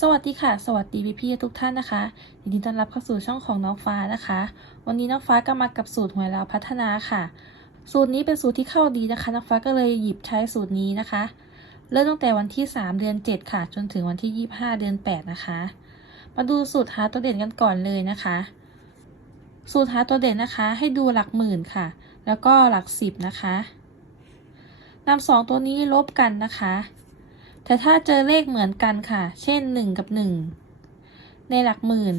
สวัสดีค่ะ สวัสดีพี่พี่ทุกท่านนะคะยินดีต้อนรับเข้าสู่ช่องของน้องฟ้านะคะ วันนี้น้องฟ้าก็มากับสูตรหวยเราวพัฒนาค่ะ สูตรนี้เป็นสูตรที่เข้าดีนะคะ น้องฟ้าก็เลยหยิบใช้สูตรนี้นะคะ เริ่มตั้งแต่วันที่ 3 เดือน 7 ค่ะ จนถึงวันที่ 25 เดือน 8 นะคะ มาดูสูตรหาตัวเด่นกันก่อนเลยนะคะ สูตรหาตัวเด่นนะคะ ให้ดูหลักหมื่นค่ะ แล้วก็หลักสิบนะคะนำสองตัวนี้ลบกันนะคะ แต่ถ้าเจอเลขเหมือนกันค่ะ เช่น 1 กับ 1 ในหลักหมื่น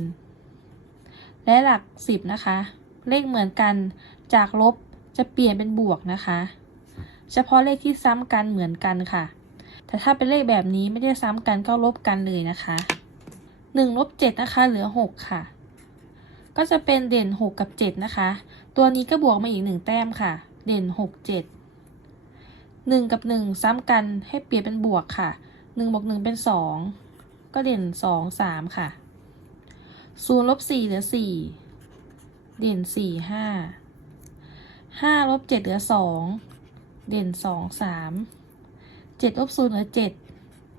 และหลัก 10 นะคะ เลขเหมือนกันจากลบจะเปลี่ยนเป็นบวกนะคะ เฉพาะเลขที่ซ้ำกันเหมือนกันค่ะ แต่ถ้าเป็นเลขแบบนี้ไม่ได้ซ้ำกันก็ลบกันเลยนะคะ1ลบ7นะคะ เหลือ 6 ค่ะ ก็จะเป็นเด่น 6 กับ 7 นะคะ ตัวนี้ก็บวกมาอีก 1 แต้มค่ะ เด่น 6 7 หนึ่งกับหนึ่งซ้ำกันให้เปลี่ยนเป็นบวกค่ะหนึ่งบวกหนึ่งเป็นสองก็เด่นสองสามค่ะศูนลบสี่เหลือสี่เด่นสี่ห้าห้าลบเจ็ดเหลือสองเด่นสองสามเจ็ดลบศูนย์เหลือเจ็ด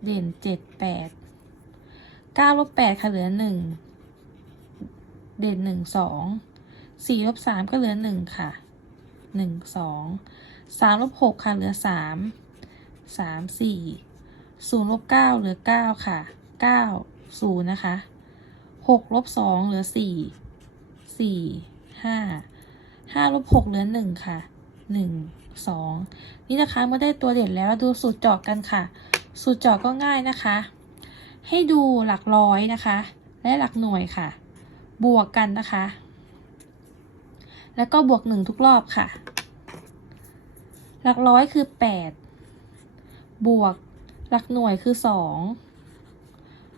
เด่นเจ็ดแปดเก้าลบแปดค่ะเหลือหนึ่งเด่นหนึ่งสองสี่ลบสามก็เหลือหนึ่งค่ะ หนึ่งสองสามลบหกค่ะเหลือสามสามสี่ศูนย์ลบเก้าเหลือเก้าค่ะเก้าศูนย์นะคะหกลบสองเหลือสี่สี่ห้าห้าลบหกเหลือหนึ่งค่ะหนึ่งสองนี่นะคะเมื่อได้ตัวเด่นแล้วดูสูตรเจาะกันค่ะ สูตรเจาะก็ง่ายนะคะ ให้ดูหลักร้อยนะคะ และหลักหน่วยค่ะ บวกกันนะคะ แล้วก็บวกหนึ่งทุกรอบค่ะ หลักร้อยคือแปดบวกหลักหน่วยคือสอง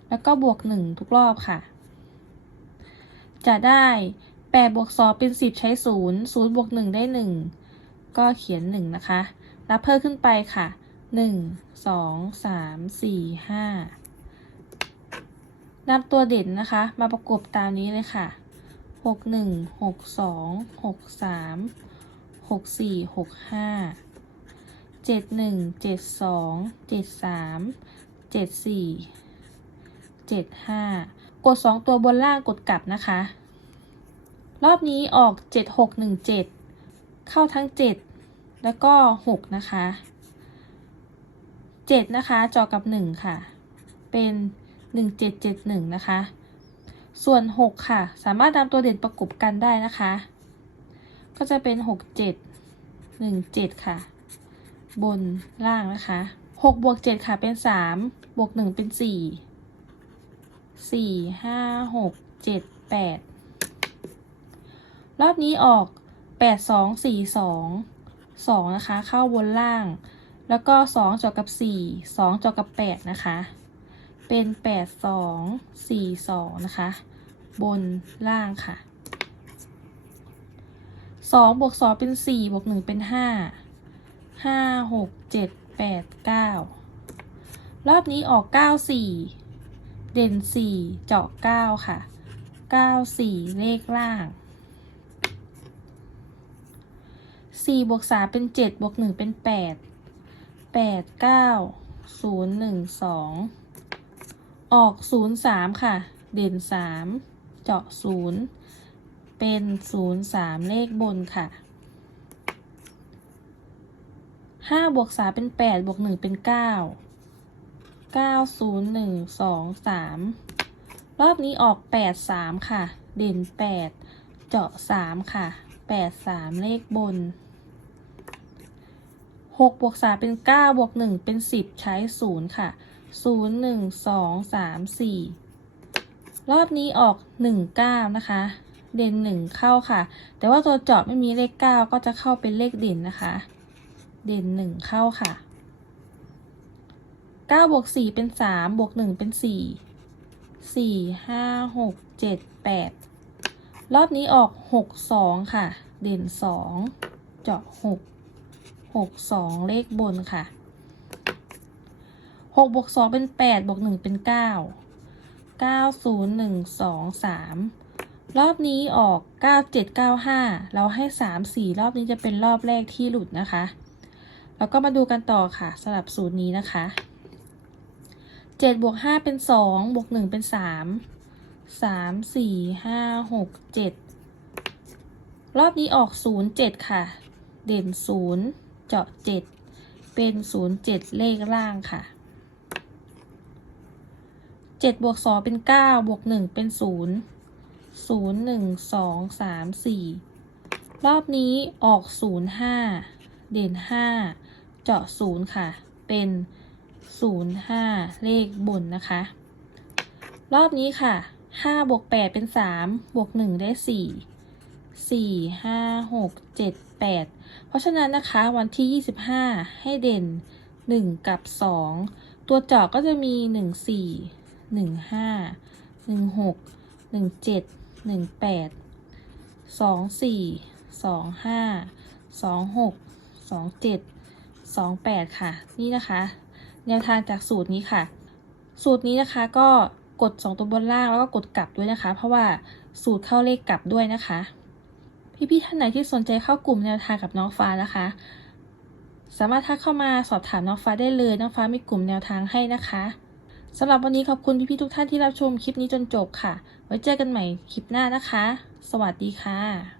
แล้วก็บวกหนึ่งทุกรอบค่ะ จะได้แปดบวกสองเป็นสิบใช้ศูนย์ศูนย์บวกหนึ่งได้หนึ่งก็เขียนหนึ่งนะคะ นับเพิ่มขึ้นไปค่ะหนึ่งสองสามสี่ห้านำตัวเด่นนะคะ มาประกบตามนี้เลยค่ะ หกหนึ่งหกสองหกสามหกสี่หกห้าเจ็ดหนึ่งเจ็ดสองเจ็ดสามเจ็ดสี่เจ็ดห้ากดสองตัวบนล่างกดกลับนะคะ รอบนี้ออกเจ็ดหกหนึ่งเจ็ดเข้าทั้งเจ็ดแล้วก็หกนะคะเจ็ดนะคะจอกับหนึ่งค่ะ เป็นหนึ่งเจ็ดเจ็ดหนึ่งนะคะ ส่วนหกค่ะ สามารถนำตัวเด่นประกบกันได้นะคะ ก็จะเป็นหกเจ็ดหนึ่งเจ็ดค่ะ บนล่างนะคะหกบวกเจ็ดค่ะเป็นสามบวกหนึ่งเป็นสี่สี่ห้าหกเจ็ดแปดรอบนี้ออกแปดสองสี่สองสองนะคะ เข้าบนล่าง แล้วก็สองจอกับสี่สองจอกับแปดนะคะ เป็นแปดสองสี่สองนะคะ บนล่างค่ะสองบวกสองเป็นสี่บวกหนึ่งเป็นห้าห้าหกเจ็ดแปดเก้ารอบนี้ออกเก้าสี่เด่นสี่เจาะเก้าค่ะเก้าสี่เลขล่างสี่บวกสามเป็นเจ็ดบวกหนึ่งเป็นแปดแปดเก้าศูนย์หนึ่งสองออกศูนย์สามค่ะ เด่นสาม เจาะศูนย์เป็นศูนย์สามเลขบนค่ะห้าบวกสามเป็นแปดบวกหนึ่งเป็นเก้าเก้าศูนย์หนึ่งสองสามรอบนี้ออกแปดสามค่ะ เด่นแปดเจาะสามค่ะแปดสามเลขบนหกบวกสามเป็นเก้าบวกหนึ่งเป็นสิบใช้ศูนย์ค่ะศูนย์หนึ่งสองสามสี่ รอบนี้ออกหนึ่งเก้านะคะ เด่นหนึ่งเข้าค่ะ แต่ว่าตัวเจาะไม่มีเลขเก้าก็จะเข้าเป็นเลขเด่นนะคะ เด่นหนึ่งเข้าค่ะเก้าบวกสี่เป็นสามบวกหนึ่งเป็นสี่สี่ห้าหกเจ็ดแปดรอบนี้ออกหกสองค่ะ เด่นสองเจาะหกหกสองเลขบนค่ะหกบวกสองเป็นแปดบวกหนึ่งเป็นเก้าเก้าศูนย์หนึ่งสองสามรอบนี้ออกเก้าเจ็ดเก้าห้าเราให้สามสี่รอบนี้จะเป็นรอบแรกที่หลุดนะคะ แล้วก็มาดูกันต่อค่ะสำหรับสูตรนี้นะคะเจ็ดบวกห้าเป็นสองบวกหนึ่งเป็นสามสามสี่ห้าหกเจ็ดรอบนี้ออกศูนย์เจ็ดค่ะ เด่นศูนย์เจาะเจ็ดเป็นศูนย์เจ็ดเลขล่างค่ะ เจ็ดบวกสองเป็นเก้าบวกหนึ่งเป็นศูนย์ศูนย์หนึ่งสองสามสี่รอบนี้ออกศูนย์ห้าเด่นห้าเจาะศูนย์ค่ะ เป็นศูนย์ห้าเลขบนนะคะ รอบนี้ค่ะห้าบวกแปดเป็นสามบวกหนึ่งได้สี่สี่ห้าหกเจ็ดแปดเพราะฉะนั้นนะคะวันที่ยี่สิบห้าให้เด่นหนึ่งกับสองตัวเจาะก็จะมีหนึ่งสี่ หนึ่งห้าหนึ่งหกหนึ่งเจ็ดหนึ่งแปดสองสี่สองห้าสองหกสองเจ็ดสองแปดค่ะ นี่นะคะ แนวทางจากสูตรนี้ค่ะ สูตรนี้นะคะก็กด 2 ตัวบนล่างแล้วก็กดกลับด้วยนะคะ เพราะว่าสูตรเข้าเลขกลับด้วยนะคะ พี่ๆท่านไหนที่สนใจเข้ากลุ่มแนวทางกับน้องฟ้านะคะ สามารถทักเข้ามาสอบถามน้องฟ้าได้เลยน้องฟ้ามีกลุ่มแนวทางให้นะคะ สำหรับวันนี้ขอบคุณพี่ๆทุกท่านที่รับชมคลิปนี้จนจบค่ะ ไว้เจอกันใหม่คลิปหน้านะคะ สวัสดีค่ะ